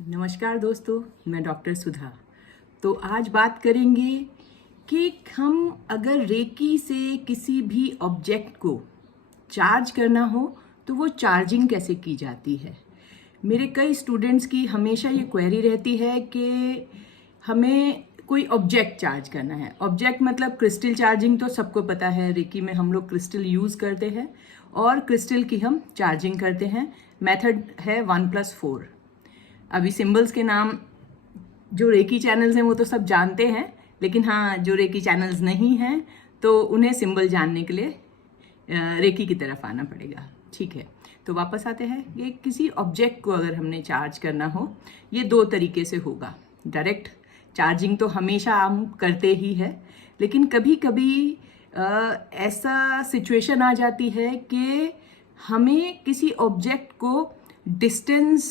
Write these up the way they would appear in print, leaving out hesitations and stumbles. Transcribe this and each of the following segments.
नमस्कार दोस्तों, मैं डॉक्टर सुधा। तो आज बात करेंगे कि हम अगर रेकी से किसी भी ऑब्जेक्ट को चार्ज करना हो तो वो चार्जिंग कैसे की जाती है। मेरे कई स्टूडेंट्स की हमेशा ये क्वेरी रहती है कि हमें कोई ऑब्जेक्ट चार्ज करना है। ऑब्जेक्ट मतलब क्रिस्टल चार्जिंग तो सबको पता है, रेकी में हम लोग क्रिस्टल यूज़ करते हैं और क्रिस्टल की हम चार्जिंग करते हैं। मेथड है 1+4। अभी सिंबल्स के नाम जो रेकी चैनल्स हैं वो तो सब जानते हैं, लेकिन हाँ, जो रेकी चैनल्स नहीं हैं तो उन्हें सिंबल जानने के लिए रेकी की तरफ आना पड़ेगा। ठीक है, तो वापस आते हैं। ये किसी ऑब्जेक्ट को अगर हमने चार्ज करना हो, ये दो तरीके से होगा। डायरेक्ट चार्जिंग तो हमेशा हम करते ही है, लेकिन कभी कभी ऐसा सिचुएशन आ जाती है कि हमें किसी ऑब्जेक्ट को डिस्टेंस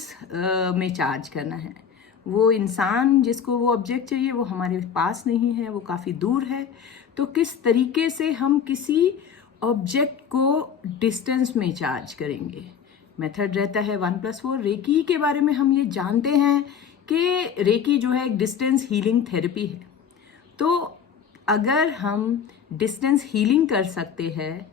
में चार्ज करना है। वो इंसान जिसको वो ऑब्जेक्ट चाहिए वो हमारे पास नहीं है, वो काफ़ी दूर है। तो किस तरीके से हम किसी ऑब्जेक्ट को डिस्टेंस में चार्ज करेंगे। मेथड रहता है 1+4। रेकी के बारे में हम ये जानते हैं कि रेकी जो है एक डिस्टेंस हीलिंग थेरेपी है। तो अगर हम डिस्टेंस हीलिंग कर सकते हैं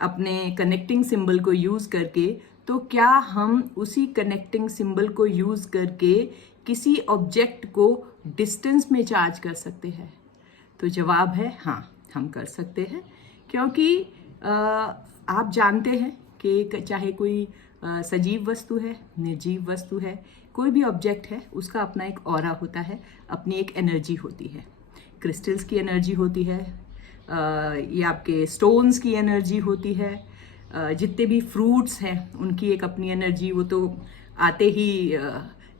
अपने कनेक्टिंग सिंबल को यूज़ करके, तो क्या हम उसी कनेक्टिंग सिंबल को यूज़ करके किसी ऑब्जेक्ट को डिस्टेंस में चार्ज कर सकते हैं? तो जवाब है हाँ, हम कर सकते हैं। क्योंकि आप जानते हैं कि चाहे कोई सजीव वस्तु है, निर्जीव वस्तु है, कोई भी ऑब्जेक्ट है, उसका अपना एक ऑरा होता है, अपनी एक एनर्जी होती है। क्रिस्टल्स की एनर्जी होती है, ये आपके स्टोन्स की एनर्जी होती है, जितने भी फ्रूट्स हैं उनकी एक अपनी एनर्जी, वो तो आते ही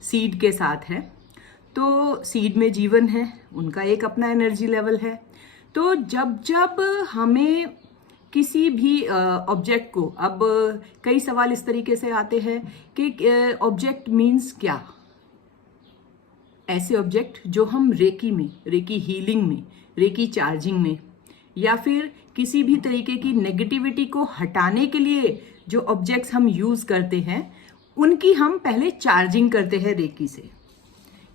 सीड के साथ है। तो सीड में जीवन है, उनका एक अपना एनर्जी लेवल है। तो जब जब हमें किसी भी ऑब्जेक्ट को, अब कई सवाल इस तरीके से आते हैं कि ऑब्जेक्ट मीन्स क्या। ऐसे ऑब्जेक्ट जो हम रेकी में, रेकी हीलिंग में, रेकी चार्जिंग में, या फिर किसी भी तरीके की नेगेटिविटी को हटाने के लिए जो ऑब्जेक्ट्स हम यूज़ करते हैं, उनकी हम पहले चार्जिंग करते हैं रेकी से।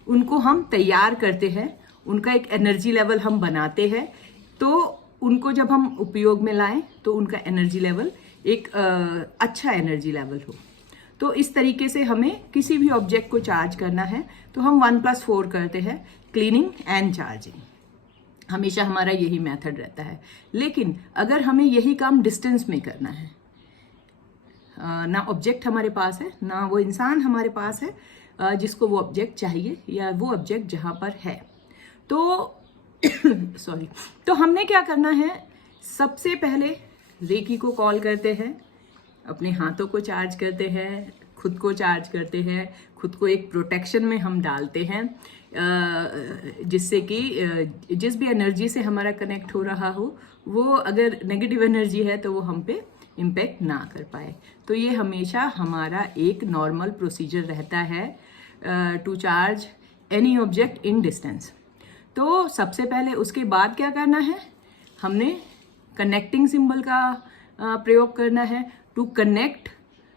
उनको हम तैयार करते हैं, उनका एक एनर्जी लेवल हम बनाते हैं। तो उनको जब हम उपयोग में लाएं तो उनका एनर्जी लेवल एक अच्छा एनर्जी लेवल हो। तो इस तरीके से हमें किसी भी ऑब्जेक्ट को चार्ज करना है तो हम 1+4 करते हैं, क्लीनिंग एंड चार्जिंग। हमेशा हमारा यही मेथड रहता है। लेकिन अगर हमें यही काम डिस्टेंस में करना है, ना ऑब्जेक्ट हमारे पास है, ना वो इंसान हमारे पास है जिसको वो ऑब्जेक्ट चाहिए, या वो ऑब्जेक्ट जहाँ पर है, तो सॉरी, तो हमने क्या करना है, सबसे पहले रेकी को कॉल करते हैं, अपने हाथों को चार्ज करते हैं, खुद को चार्ज करते हैं, खुद को एक प्रोटेक्शन में हम डालते हैं, जिससे कि जिस भी एनर्जी से हमारा कनेक्ट हो रहा हो, वो अगर नेगेटिव एनर्जी है तो वो हम पे इम्पेक्ट ना कर पाए। तो ये हमेशा हमारा एक नॉर्मल प्रोसीजर रहता है to charge any object in distance. तो सबसे पहले उसके बाद क्या करना है, हमने कनेक्टिंग सिंबल का प्रयोग करना है टू कनेक्ट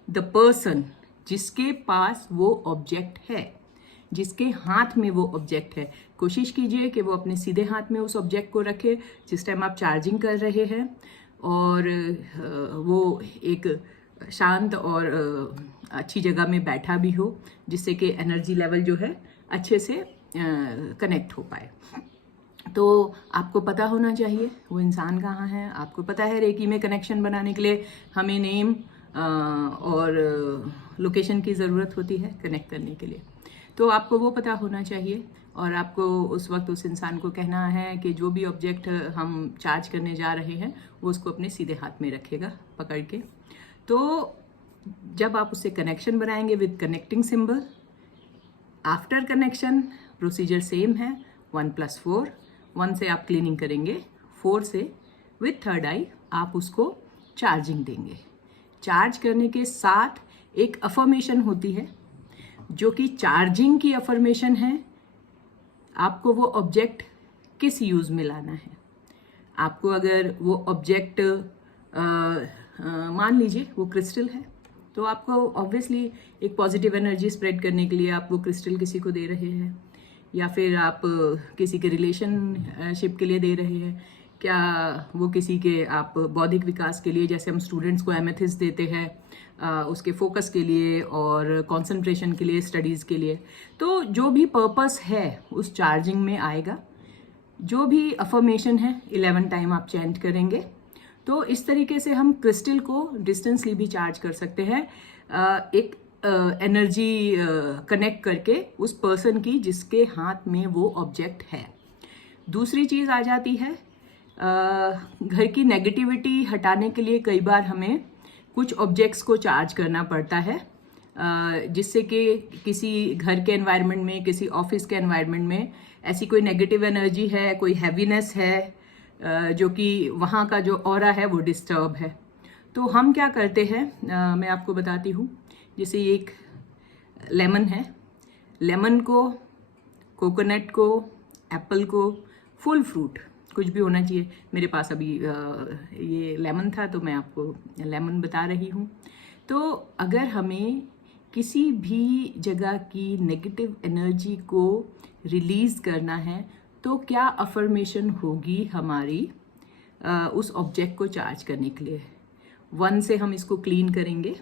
द पर्सन जिसके पास वो ऑब्जेक्ट है, जिसके हाथ में वो ऑब्जेक्ट है। कोशिश कीजिए कि वो अपने सीधे हाथ में उस ऑब्जेक्ट को रखे जिस टाइम आप चार्जिंग कर रहे हैं, और वो एक शांत और अच्छी जगह में बैठा भी हो, जिससे कि एनर्जी लेवल जो है अच्छे से कनेक्ट हो पाए। तो आपको पता होना चाहिए वो इंसान कहाँ है। आपको पता है रेकी में कनेक्शन बनाने के लिए हमें नेम और लोकेशन की ज़रूरत होती है कनेक्ट करने के लिए। तो आपको वो पता होना चाहिए, और आपको उस वक्त उस इंसान को कहना है कि जो भी ऑब्जेक्ट हम चार्ज करने जा रहे हैं वो उसको अपने सीधे हाथ में रखेगा पकड़ के। तो जब आप उससे कनेक्शन बनाएंगे with connecting symbol, after connection procedure same है, 1+4। 1 से आप क्लीनिंग करेंगे, 4 से विथ थर्ड आई आप उसको चार्जिंग देंगे। चार्ज करने के साथ एक अफर्मेशन होती है जो कि चार्जिंग की अफर्मेशन है। आपको वो ऑब्जेक्ट किस यूज़ में लाना है। आपको अगर वो ऑब्जेक्ट मान लीजिए वो क्रिस्टल है, तो आपको ऑब्वियसली एक पॉजिटिव एनर्जी स्प्रेड करने के लिए आप वो क्रिस्टल किसी को दे रहे हैं, या फिर आप किसी के रिलेशनशिप के लिए दे रहे हैं, क्या वो किसी के आप बौद्धिक विकास के लिए, जैसे हम स्टूडेंट्स को एमेथिस्ट देते हैं उसके फोकस के लिए और कंसंट्रेशन के लिए, स्टडीज़ के लिए। तो जो भी पर्पस है उस चार्जिंग में आएगा। जो भी अफर्मेशन है 11 टाइम आप चैंट करेंगे। तो इस तरीके से हम क्रिस्टल को डिस्टेंसली भी चार्ज कर सकते हैं, एक एनर्जी कनेक्ट करके उस पर्सन की जिसके हाथ में वो ऑब्जेक्ट है। दूसरी चीज़ आ जाती है घर की नेगेटिविटी हटाने के लिए कई बार हमें कुछ ऑब्जेक्ट्स को चार्ज करना पड़ता है, जिससे कि किसी घर के एनवायरनमेंट में, किसी ऑफिस के एनवायरनमेंट में ऐसी कोई नेगेटिव एनर्जी है, कोई हैवीनेस है, जो कि वहाँ का जो ऑरा है वो डिस्टर्ब है। तो हम क्या करते हैं, मैं आपको बताती हूँ। जैसे ये एक लेमन है, लेमन को, कोकोनट को, एप्पल को, फुल फ्रूट कुछ भी होना चाहिए। मेरे पास अभी ये लेमन था तो मैं आपको लेमन बता रही हूँ। तो अगर हमें किसी भी जगह की नेगेटिव एनर्जी को रिलीज़ करना है तो क्या अफर्मेशन होगी हमारी उस ऑब्जेक्ट को चार्ज करने के लिए। 1 से हम इसको क्लीन करेंगे,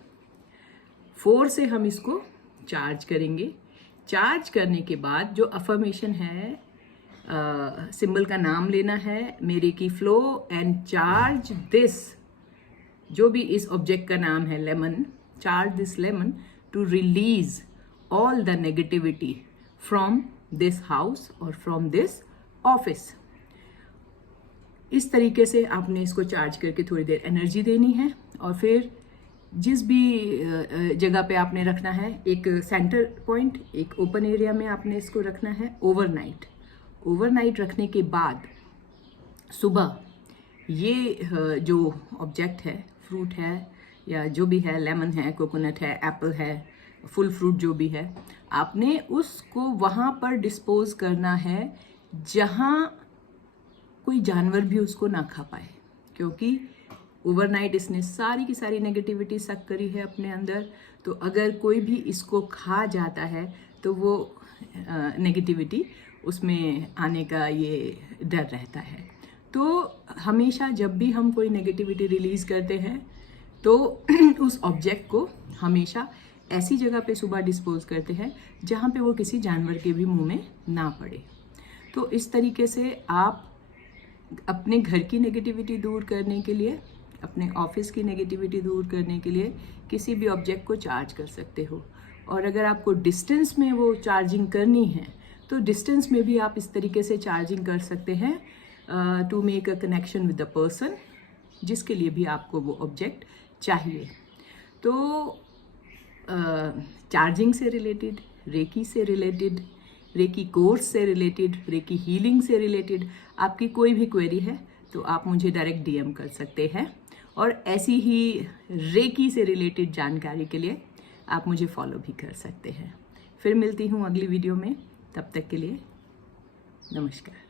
4 से हम इसको चार्ज करेंगे। चार्ज करने के बाद जो अफर्मेशन है, सिंबल का नाम लेना है, मेरे की फ्लो एंड चार्ज दिस, जो भी इस ऑब्जेक्ट का नाम है lemon, charge this lemon to release all the negativity from this house और फ्रॉम दिस ऑफिस। इस तरीके से आपने इसको चार्ज करके थोड़ी देर एनर्जी देनी है, और फिर जिस भी जगह पे आपने रखना है, एक सेंटर पॉइंट, एक ओपन एरिया में आपने इसको रखना है ओवरनाइट। ओवरनाइट रखने के बाद सुबह ये जो ऑब्जेक्ट है, फ्रूट है या जो भी है, लेमन है, कोकोनट है, एप्पल है, फुल फ्रूट जो भी है, आपने उसको वहाँ पर डिस्पोज करना है जहाँ कोई जानवर भी उसको ना खा पाए, क्योंकि ओवरनाइट इसने सारी की सारी नेगेटिविटी सक करी है अपने अंदर। तो अगर कोई भी इसको खा जाता है तो वो नेगेटिविटी उसमें आने का ये डर रहता है। तो हमेशा जब भी हम कोई नेगेटिविटी रिलीज़ करते हैं तो उस ऑब्जेक्ट को हमेशा ऐसी जगह पे सुबह डिस्पोज करते हैं जहाँ पे वो किसी जानवर के भी मुंह में ना पड़े। तो इस तरीके से आप अपने घर की नेगेटिविटी दूर करने के लिए, अपने ऑफिस की नेगेटिविटी दूर करने के लिए किसी भी ऑब्जेक्ट को चार्ज कर सकते हो। और अगर आपको डिस्टेंस में वो चार्जिंग करनी है तो डिस्टेंस में भी आप इस तरीके से चार्जिंग कर सकते हैं to make a connection with the person जिसके लिए भी आपको वो ऑब्जेक्ट चाहिए। तो चार्जिंग से रिलेटेड, रेकी से रिलेटेड, रेकी कोर्स से रिलेटेड, रेकी हीलिंग से रिलेटेड आपकी कोई भी क्वेरी है तो आप मुझे डायरेक्ट डीएम कर सकते हैं। और ऐसी ही रेकी से रिलेटेड जानकारी के लिए आप मुझे फॉलो भी कर सकते हैं। फिर मिलती हूँ अगली वीडियो में, तब तक के लिए नमस्कार।